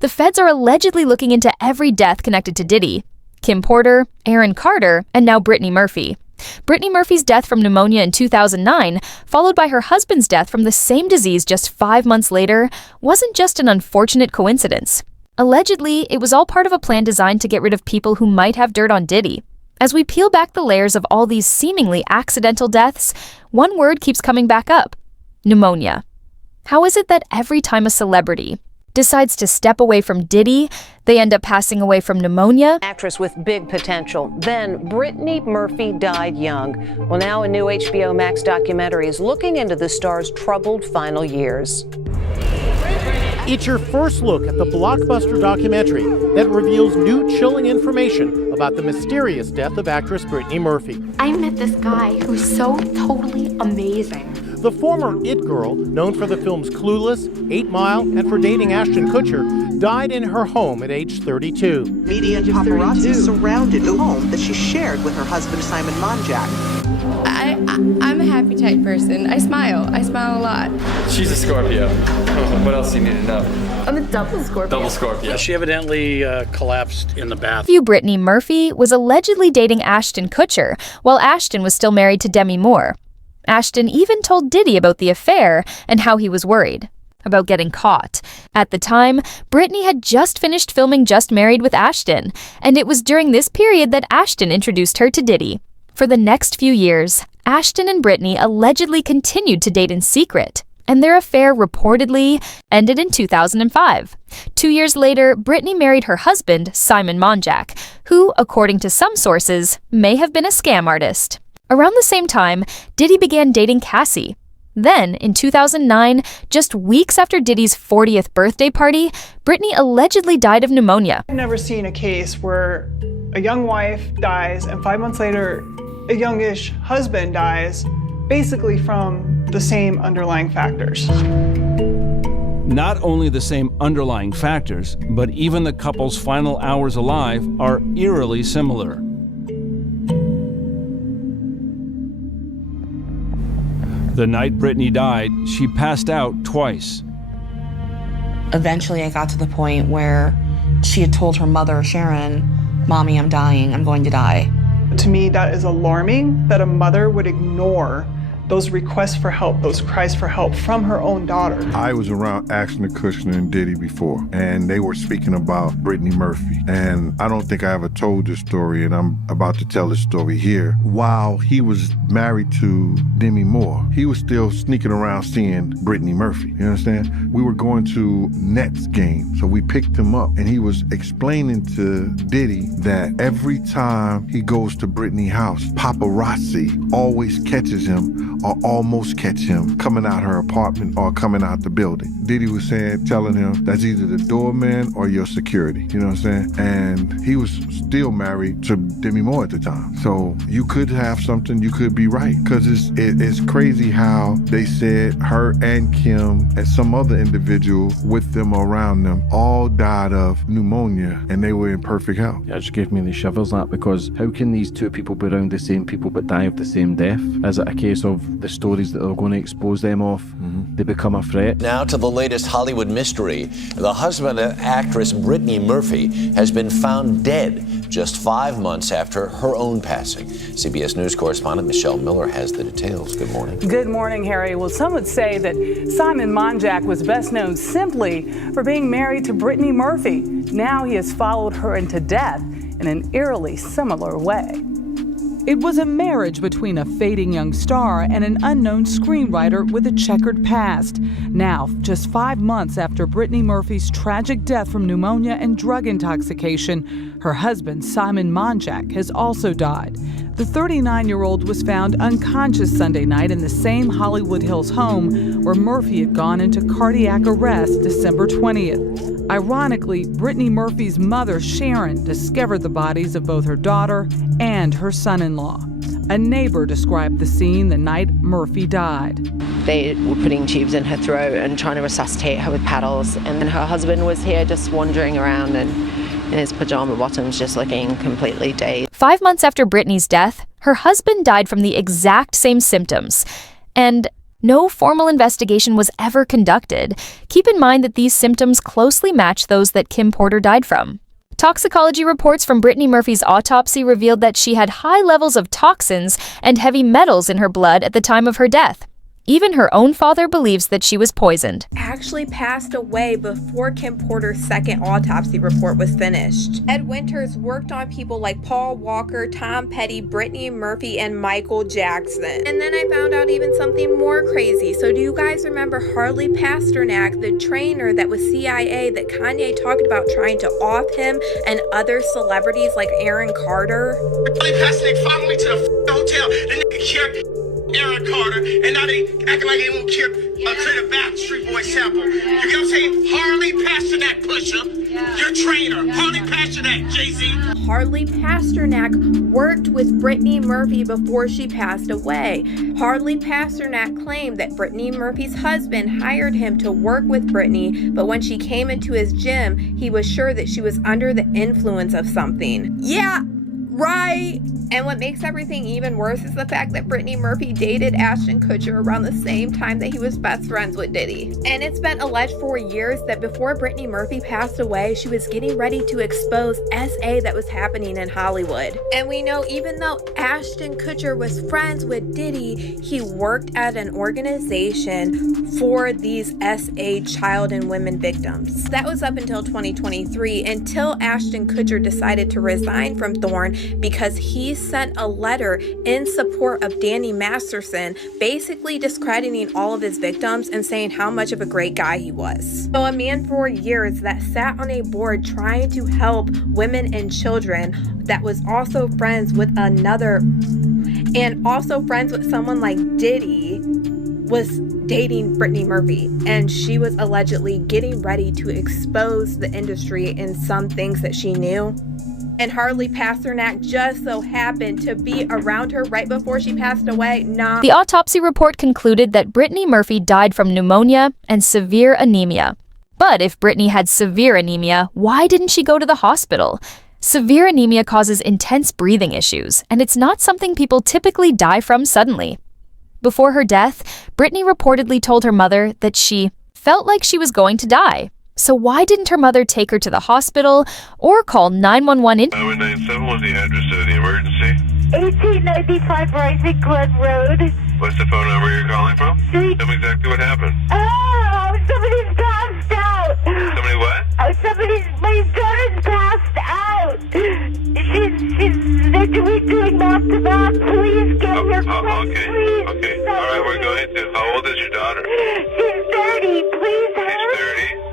The feds are allegedly looking into every death connected to Diddy: Kim Porter, Aaron Carter, and now Brittany Murphy. Brittany Murphy's death from pneumonia in 2009, followed by her husband's death from the same disease just 5 months later, wasn't just an unfortunate coincidence. Allegedly, it was all part of a plan designed to get rid of people who might have dirt on Diddy. As we peel back the layers of all these seemingly accidental deaths, one word keeps coming back up: pneumonia. How is it that every time a celebrity decides to step away from Diddy, they end up passing away from pneumonia? Actress with big potential. Then Brittany Murphy died young. Well, now a new HBO Max documentary is looking into the star's troubled final years. It's your first look at the blockbuster documentary that reveals new chilling information about the mysterious death of actress Brittany Murphy. I met this guy who's so totally amazing. The former It Girl, known for the films Clueless, 8 Mile, and for dating Ashton Kutcher, died in her home at age 32. Media and paparazzi surrounded the home that she shared with her husband, Simon Monjack. I'm a happy type person. I smile a lot. She's a Scorpio. What else do you need to know? I'm a double Scorpio. Double Scorpio. She evidently collapsed in the bath. Brittany Murphy was allegedly dating Ashton Kutcher, while Ashton was still married to Demi Moore. Ashton even told Diddy about the affair and how he was worried about getting caught. At the time, Brittany had just finished filming Just Married with Ashton, and it was during this period that Ashton introduced her to Diddy. For the next few years, Ashton and Brittany allegedly continued to date in secret, and their affair reportedly ended in 2005. 2 years later, Brittany married her husband, Simon Monjack, who, according to some sources, may have been a scam artist. Around the same time, Diddy began dating Cassie. Then, in 2009, just weeks after Diddy's 40th birthday party, Brittany allegedly died of pneumonia. I've never seen a case where a young wife dies and 5 months later, a youngish husband dies, basically from the same underlying factors. Not only the same underlying factors, but even the couple's final hours alive are eerily similar. The night Brittany died, she passed out twice. Eventually, I got to the point where she had told her mother, Sharon, "Mommy, I'm dying, I'm going to die." To me, that is alarming that a mother would ignore those requests for help, those cries for help from her own daughter. I was around Ashton Kutcher and Diddy before, and they were speaking about Brittany Murphy. And I don't think I ever told this story, and I'm about to tell this story here. While he was married to Demi Moore, he was still sneaking around seeing Brittany Murphy. You understand? We were going to Nets game, so we picked him up, and he was explaining to Diddy that every time he goes to Brittany's house, paparazzi always catches him or almost catch him coming out her apartment or coming out the building. Diddy was telling him that's either the doorman or your security, you know what I'm saying? And he was still married to Demi Moore at the time. So you could have something, you could be right. Because it's crazy how they said her and Kim and some other individual with them or around them all died of pneumonia and they were in perfect health. It just gave me the shivers, that, because how can these two people be around the same people but die of the same death? Is it a case of the stories that are going to expose them of, they become a threat? Now to the latest Hollywood mystery. The husband of actress Brittany Murphy has been found dead just 5 months after her own passing. CBS News correspondent Michelle Miller has the details. Good morning. Good morning, Harry. Well, some would say that Simon Monjack was best known simply for being married to Brittany Murphy. Now he has followed her into death in an eerily similar way. It was a marriage between a fading young star and an unknown screenwriter with a checkered past. Now, just 5 months after Brittany Murphy's tragic death from pneumonia and drug intoxication, her husband, Simon Monjack, has also died. The 39-year-old was found unconscious Sunday night in the same Hollywood Hills home where Murphy had gone into cardiac arrest December 20th. Ironically, Brittany Murphy's mother, Sharon, discovered the bodies of both her daughter and her son-in-law. A neighbor described the scene the night Murphy died. They were putting tubes in her throat and trying to resuscitate her with paddles. And then her husband was here just wandering around and in his pajama bottoms, just looking completely dazed. 5 months after Brittany's death, her husband died from the exact same symptoms. And No formal investigation was ever conducted. Keep in mind that these symptoms closely match those that Kim Porter died from. Toxicology reports from Brittany Murphy's autopsy revealed that she had high levels of toxins and heavy metals in her blood at the time of her death. Even her own father believes that she was poisoned. Actually passed away before Kim Porter's second autopsy report was finished. Ed Winters worked on people like Paul Walker, Tom Petty, Brittany Murphy, and Michael Jackson. And then I found out even something more crazy. So do you guys remember Harley Pasternak, the trainer that was CIA that Kanye talked about trying to off him and other celebrities like Aaron Carter? Harley Pasternak followed me to the hotel. The nigga killed Aaron Carter, and now they acting like they won't care to the Backstreet Boys sample. You get what I'm saying? Harley Pasternak, Pusha, your trainer. Harley Pasternak, Jay-Z. Harley Pasternak worked with Brittany Murphy before she passed away. Harley Pasternak claimed that Brittany Murphy's husband hired him to work with Brittany, but when she came into his gym, he was sure that she was under the influence of something. Yeah, right. And what makes everything even worse is the fact that Brittany Murphy dated Ashton Kutcher around the same time that he was best friends with Diddy. And it's been alleged for years that before Brittany Murphy passed away, she was getting ready to expose SA that was happening in Hollywood. And we know even though Ashton Kutcher was friends with Diddy, he worked at an organization for these SA child and women victims. That was up until 2023, until Ashton Kutcher decided to resign from Thorne because he sent a letter in support of Danny Masterson, basically discrediting all of his victims and saying how much of a great guy he was. So a man for years that sat on a board trying to help women and children, that was also friends with another, and also friends with someone like Diddy, was dating Brittany Murphy, and she was allegedly getting ready to expose the industry in some things that she knew. And Harley Pasternak just so happened to be around her right before she passed away. The autopsy report concluded that Brittany Murphy died from pneumonia and severe anemia. But if Brittany had severe anemia, why didn't she go to the hospital? Severe anemia causes intense breathing issues, and it's not something people typically die from suddenly. Before her death, Brittany reportedly told her mother that she felt like she was going to die. So why didn't her mother take her to the hospital or call 911 997 was the address of the emergency. 1895 Rising Glen Road. What's the phone number you're calling from? Tell me exactly what happened. Oh, somebody's passed out. Somebody what? My daughter's passed out. They're doing mouth to mouth. Please get here quick, please. Okay. All right, we're going to. How old is your daughter? She's 30. Please hurry. She's 30.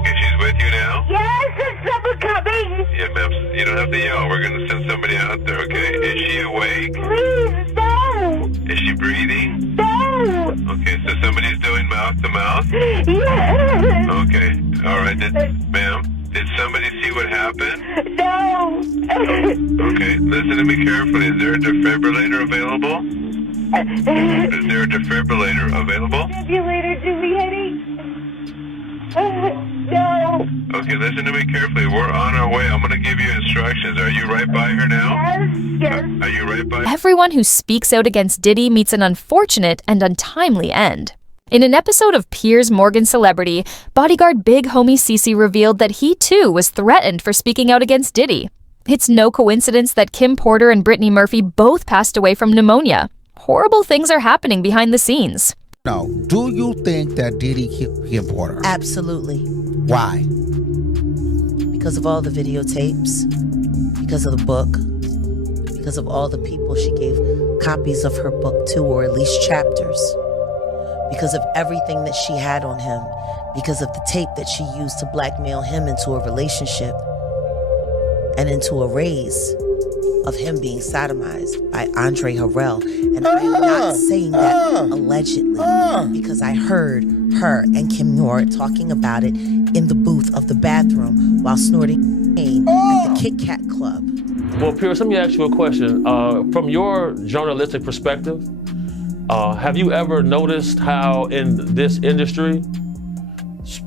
Okay, she's with you now? Yes, there's someone coming. Yeah, ma'am. You don't have to yell. We're going to send somebody out there, okay? Is she awake? Please, no. Is she breathing? No. Okay, so somebody's doing mouth to mouth? Yes. Okay. All right. Ma'am, did somebody see what happened? No. Okay, listen to me carefully. Is there a defibrillator available? Is there a defibrillator available? Defibrillator, do we any? No. Okay, listen to me carefully. We're on our way. I'm going to give you instructions. Are you right by her now? Yes. Are you right by her? Everyone who speaks out against Diddy meets an unfortunate and untimely end. In an episode of Piers Morgan Celebrity, bodyguard Big Homie Cece revealed that he too was threatened for speaking out against Diddy. It's no coincidence that Kim Porter and Brittany Murphy both passed away from pneumonia. Horrible things are happening behind the scenes. Now, do you think that Diddy killed Kim Porter? Absolutely. Why? Because of all the videotapes, because of the book, because of all the people she gave copies of her book to, or at least chapters, because of everything that she had on him, because of the tape that she used to blackmail him into a relationship and into a raise of him being sodomized by Andre Harrell. And I am not saying that allegedly, because I heard her and Kim Moore talking about it in the booth of the bathroom while snorting pain at the Kit Kat Club. Well, Pierce, let me ask you a question. From your journalistic perspective, have you ever noticed how in this industry,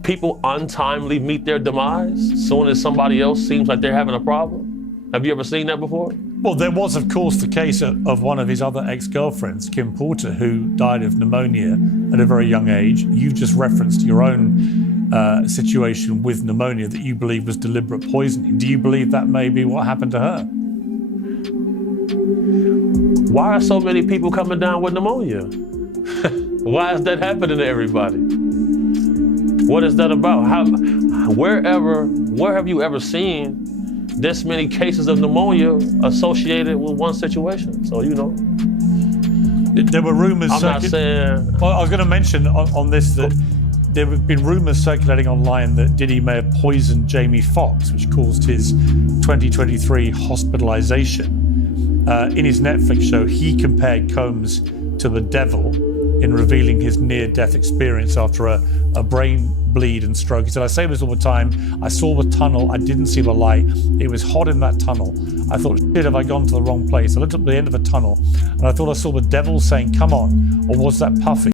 people untimely meet their demise as soon as somebody else seems like they're having a problem? Have you ever seen that before? Well, there was, of course, the case of one of his other ex-girlfriends, Kim Porter, who died of pneumonia at a very young age. You just referenced your own situation with pneumonia that you believe was deliberate poisoning. Do you believe that may be what happened to her? Why are so many people coming down with pneumonia? Why is that happening to everybody? What is that about? Where have you ever seen this many cases of pneumonia associated with one situation? So, you know. There were rumors. I'm not saying. Well, I was going to mention on this that there have been rumors circulating online that Diddy may have poisoned Jamie Foxx, which caused his 2023 hospitalization. In his Netflix show, he compared Combs to the devil in revealing his near-death experience after a brain bleed and stroke. He said, I say this all the time, I saw the tunnel, I didn't see the light. It was hot in that tunnel. I thought, shit, have I gone to the wrong place? I looked at the end of a tunnel and I thought I saw the devil saying, come on, or was that Puffy?